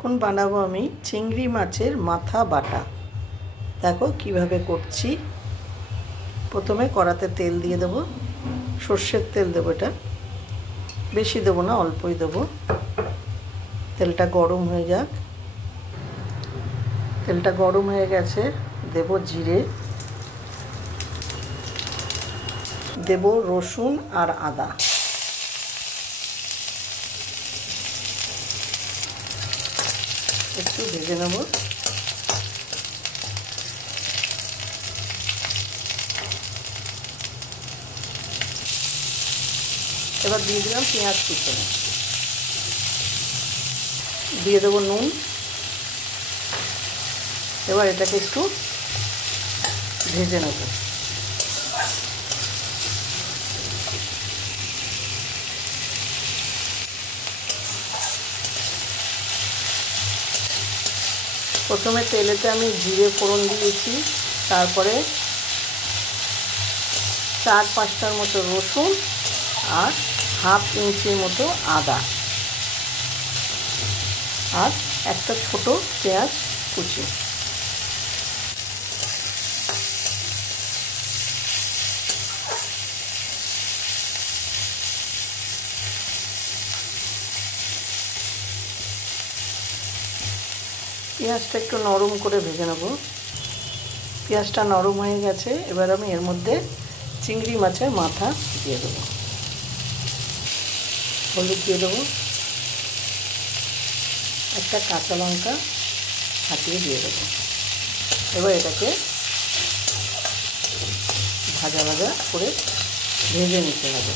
এখন বানাবো আমি চিংড়ি মাছের মাথা বাটা। দেখো কিভাবে করছি। প্রথমে কড়াতে তেল দিয়ে দেব, সর্ষের তেল দেবো, এটা বেশি দেবো না, অল্পই দেবো। তেলটা গরম হয়ে যাক। তেলটা গরম হয়ে গেছে, দেব জিরে, দেব রসুন আর আদা, একটু ভেজে নেব। এবার দিয়ে দিলাম পেঁয়াজ কুচনো, দিয়ে দেবো নুন। এবার এটাকে একটু ভেজে নেব। প্রথমে তেলেতে আমি জিরে ফোড়ন দিয়েছি, তারপরে 4-5টার মতো রসুন আর হাফ ইঞ্চির মতো আদা আর একটা ছোট পেঁয়াজ কুচি। পেঁয়াজটা একটু নরম করে ভেজে নেব। পেঁয়াজটা নরম হয়ে গেছে, এবার আমি এর মধ্যে চিংড়ি মাছের মাথা দিয়ে দেবো, হলুদ দিয়ে দেবো, একটা কাঁচা লঙ্কা ফাটিয়ে দিয়ে দেবো। এবার এটাকে ভাজা ভাজা করে ভেজে নিতে হবে।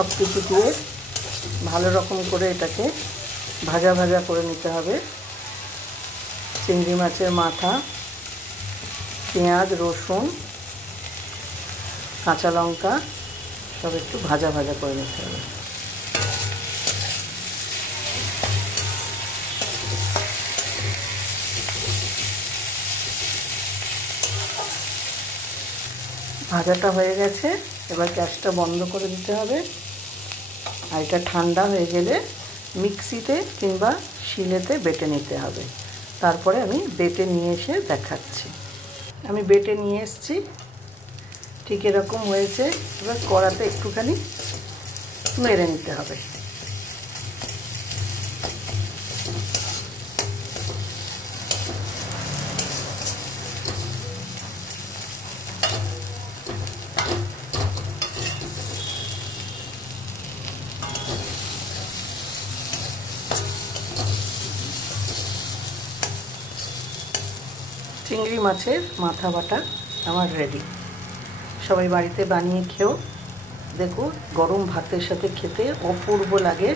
সব কিছু দিয়ে ভালো রকম করে এটাকে ভাজা ভাজা করে নিতে হবে। চিংড়ি মাছের মাথা, পেঁয়াজ, রসুন, কাঁচা লঙ্কা সব একটু ভাজা ভাজা করে নিতে হবে। ভাজাটা হয়ে গেছে, এবার গ্যাসটা বন্ধ করে দিতে হবে। আর এটা ঠান্ডা হয়ে গেলে মিক্সিতে কিংবা শিলেতে বেটে নিতে হবে। তারপরে আমি বেটে নিয়ে এসে দেখাচ্ছি। আমি বেটে নিয়ে এসেছি, ঠিক এরকম হয়েছে। এবার কড়াতে একটুখানি নেড়ে নিতে হবে। চিংড়ি মাছের মাথা বাটা আমার রেডি। সবাই বাড়িতে বানিয়ে খেও, দেখো গরম ভাতের সাথে খেতে অপূর্ব লাগে।